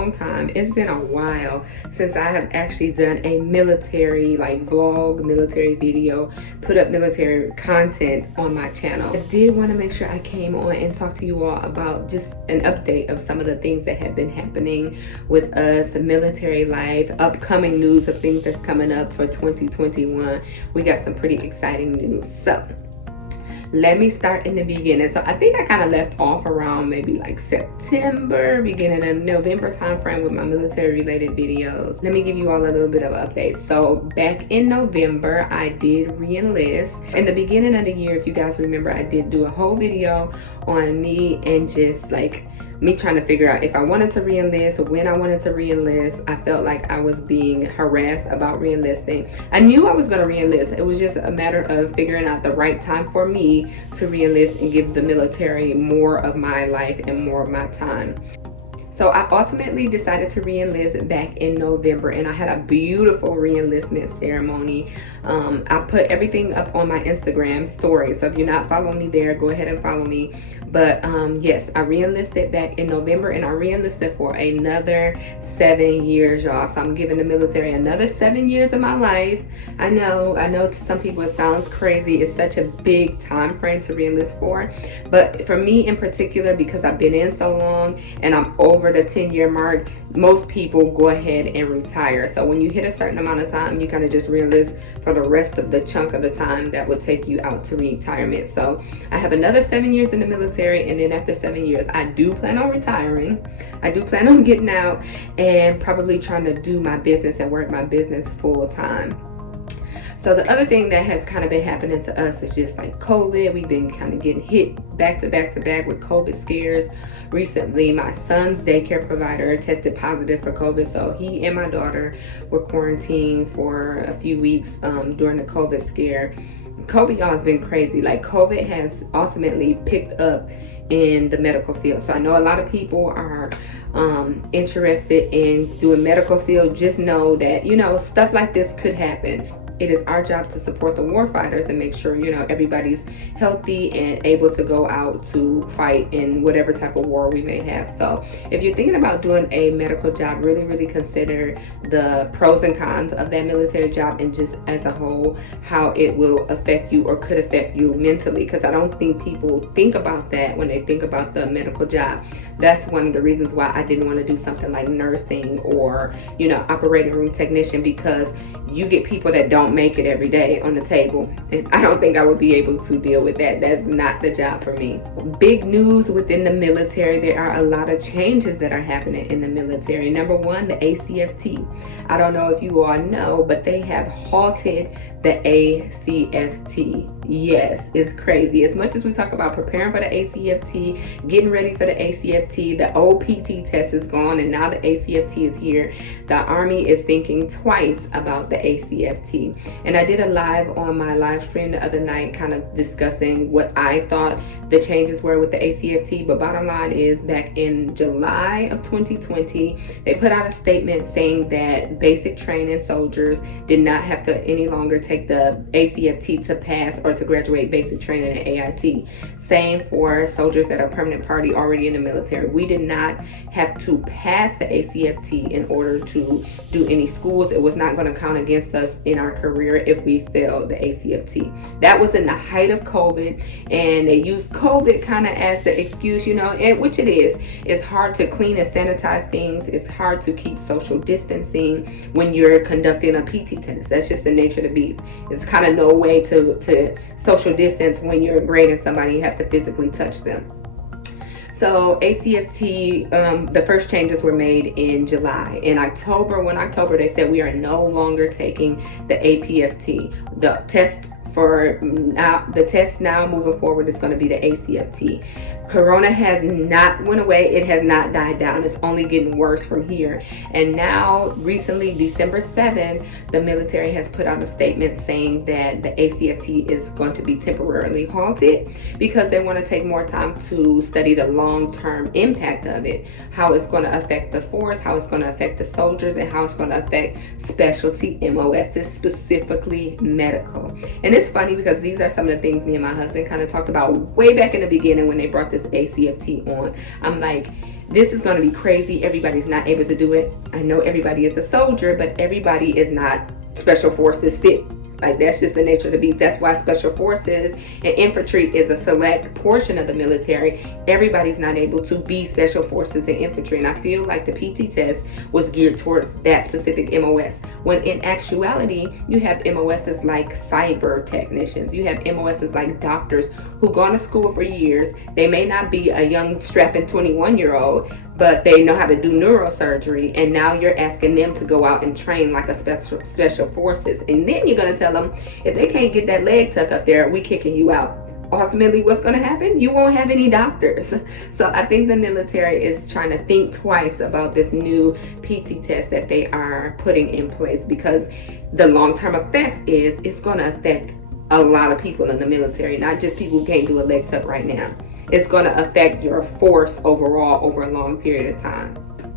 long time. It's been a while since I have actually done a military vlog, military video, put up military content on my channel. I did want to make sure I came on and talk to you all about just an update of some of the things that have been happening with us, military life, upcoming news of things that's coming up for 2021. We got some pretty exciting news. So let me start in the beginning. So I think I kind of left off around maybe September, beginning of November time frame with my military related videos. Let me give you all a little bit of an update. So back in November, I did re-enlist. In the beginning of the year, if you guys remember, I did do a whole video on me and just me trying to figure out if I wanted to re-enlist, when I wanted to re-enlist. I felt like I was being harassed about re-enlisting. I knew I was going to re-enlist. It was just a matter of figuring out the right time for me to re-enlist and give the military more of my life and more of my time. So I ultimately decided to re-enlist back in November, and I had a beautiful re-enlistment ceremony. I put everything up on my Instagram story, so if you're not following me there, go ahead and follow me. But yes, I re-enlisted back in November, and I re-enlisted for another 7 years, y'all. So I'm giving the military another 7 years of my life. I know to some people it sounds crazy. It's such a big time frame to re-enlist for, but for me in particular, because I've been in so long and I'm over the 10-year mark, most people go ahead and retire. So when you hit a certain amount of time, you kind of just re-enlist for the rest of the chunk of the time that would take you out to retirement. So I have another 7 years in the military, and then after 7 years, I do plan on retiring. I do plan on getting out and probably trying to do my business and work my business full time. So the other thing that has kind of been happening to us is just COVID. We've been kind of getting hit back to back with COVID scares. Recently, my son's daycare provider tested positive for COVID, so he and my daughter were quarantined for a few weeks during the COVID scare. COVID, y'all, has been crazy. COVID has ultimately picked up in the medical field. So I know a lot of people are interested in doing medical field. Just know that, stuff like this could happen. It is our job to support the war fighters and make sure, everybody's healthy and able to go out to fight in whatever type of war we may have. So if you're thinking about doing a medical job, really, really consider the pros and cons of that military job, and just as a whole, how it will affect you or could affect you mentally. Because I don't think people think about that when they think about the medical job. That's one of the reasons why I didn't want to do something like nursing or, operating room technician, because you get people that don't make it every day on the table, and I don't think I would be able to deal with that. That's not the job for me. Big news within the military: there are a lot of changes that are happening in the military. Number one, the ACFT. I don't know if you all know, but they have halted the ACFT. Yes, it's crazy. As much as we talk about preparing for the ACFT, getting ready for the ACFT, the OPT test is gone, and now the ACFT is here. The Army is thinking twice about the ACFT. And I did a live on my live stream the other night, kind of discussing what I thought the changes were with the ACFT. But bottom line is, back in July of 2020, they put out a statement saying that basic training soldiers did not have to any longer take the ACFT to pass or to graduate basic training at AIT. Same for soldiers that are permanent party already in the military. We did not have to pass the ACFT in order to do any schools. It was not going to count against us in our career if we failed the ACFT. That was in the height of COVID, and they used COVID kind of as the excuse, and which it is. It's hard to clean and sanitize things. It's hard to keep social distancing when you're conducting a PT test. That's just the nature of the beast. It's kind of no way to social distance when you're grading somebody. You have to physically touch them. So ACFT, the first changes were made in July. In October, they said we are no longer taking the APFT. The test now moving forward is going to be the ACFT. Corona has not went away. It has not died down. It's only getting worse from here. And now, recently, December 7th, the military has put out a statement saying that the ACFT is going to be temporarily halted because they want to take more time to study the long-term impact of it, how it's going to affect the force, how it's going to affect the soldiers, and how it's going to affect specialty MOSs, specifically medical. And it's funny because these are some of the things me and my husband kind of talked about way back in the beginning when they brought this this ACFT on. I'm like, this is going to be crazy. Everybody's not able to do it. I know everybody is a soldier, but everybody is not special forces fit. Like, that's just the nature of the beast. That's why special forces and infantry is a select portion of the military. Everybody's not able to be special forces and infantry. And I feel like the PT test was geared towards that specific MOS. When in actuality, you have MOSs like cyber technicians. You have MOSs like doctors who've gone to school for years. They may not be a young strapping 21-year-old, but they know how to do neurosurgery, and now you're asking them to go out and train like a special forces. And then you're going to tell them, if they can't get that leg tuck up there, we kicking you out. Ultimately, what's going to happen? You won't have any doctors. So I think the military is trying to think twice about this new PT test that they are putting in place, because the long-term effects is it's going to affect a lot of people in the military, not just people who can't do a leg tuck right now. It's going to affect your force overall over a long period of time.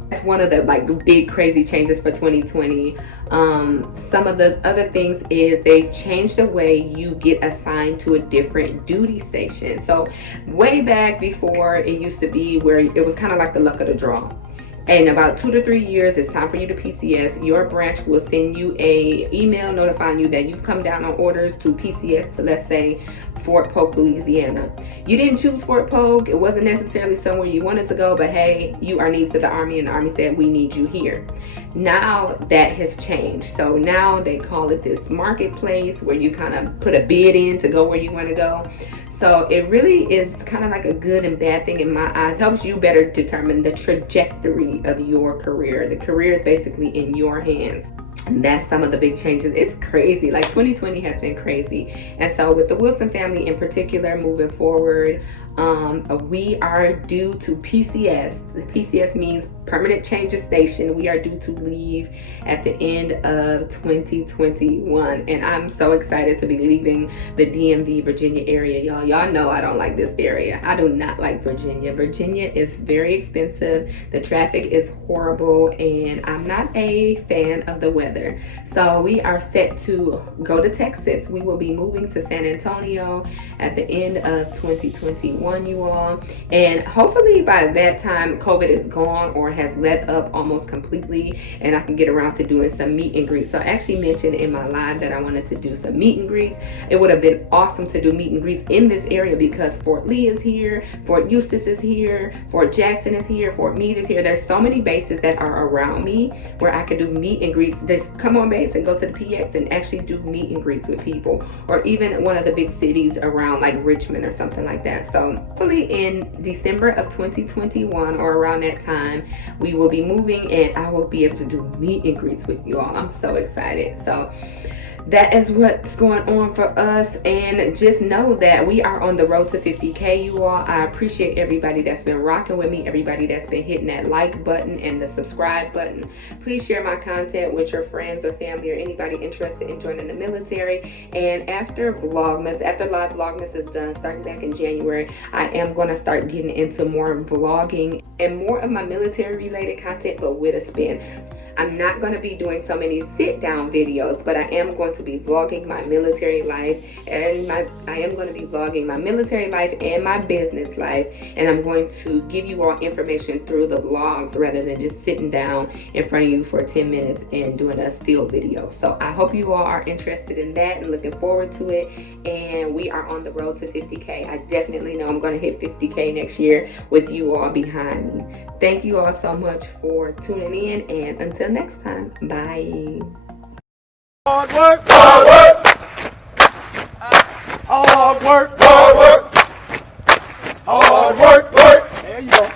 That's one of the big crazy changes for 2020. Some of the other things is they changed the way you get assigned to a different duty station. So way back before, it used to be where it was kind of like the luck of the draw. In about 2 to 3 years, it's time for you to PCS. Your branch will send you a email notifying you that you've come down on orders to PCS to, let's say, Fort Polk, Louisiana. You didn't choose Fort Polk. It wasn't necessarily somewhere you wanted to go, but hey, you are needs to the Army, and the Army said, we need you here. Now that has changed. So now they call it this marketplace, where you kind of put a bid in to go where you want to go. So it really is kind of like a good and bad thing in my eyes. Helps you better determine the trajectory of your career. The career is basically in your hands. And that's some of the big changes. It's crazy. Like, 2020 has been crazy. And so with the Wilson family in particular, moving forward, we are due to PCS. The PCS means permanent change of station. We are due to leave at the end of 2021, and I'm so excited to be leaving the DMV Virginia area. Y'all know I don't like this area. I do not like Virginia. Virginia is very expensive. The traffic is horrible, and I'm not a fan of the weather. So we are set to go to Texas. We will be moving to San Antonio at the end of 2021, you all, and hopefully by that time COVID is gone or has let up almost completely, and I can get around to doing some meet and greets. So I actually mentioned in my live that I wanted to do some meet and greets. It would have been awesome to do meet and greets in this area, because Fort Lee is here, Fort Eustis is here, Fort Jackson is here, Fort Meade is here. There's so many bases that are around me where I could do meet and greets. Just come on base and go to the PX and actually do meet and greets with people, or even one of the big cities around like Richmond or something like that. So hopefully in December of 2021 or around that time, we will be moving and I will be able to do meet and greets with you all. I'm so excited. So that is what's going on for us, and just know that we are on the road to 50K, you all. I appreciate everybody that's been rocking with me, everybody that's been hitting that like button and the subscribe button. Please share my content with your friends or family or anybody interested in joining the military. And after Vlogmas, after live Vlogmas is done, starting back in January, I am going to start getting into more vlogging and more of my military related content, but with a spin. I'm not going to be doing so many sit down videos, but I am going to be vlogging my military life, and I am going to be vlogging my military life and my business life, and I'm going to give you all information through the vlogs rather than just sitting down in front of you for 10 minutes and doing a still video. So I hope you all are interested in that and looking forward to it, and we are on the road to 50K. I definitely know I'm going to hit 50K next year with you all behind me. Thank you all so much for tuning in, and until next time, bye. Hard work, hard work, hard work, hard work, hard work, work. There you go.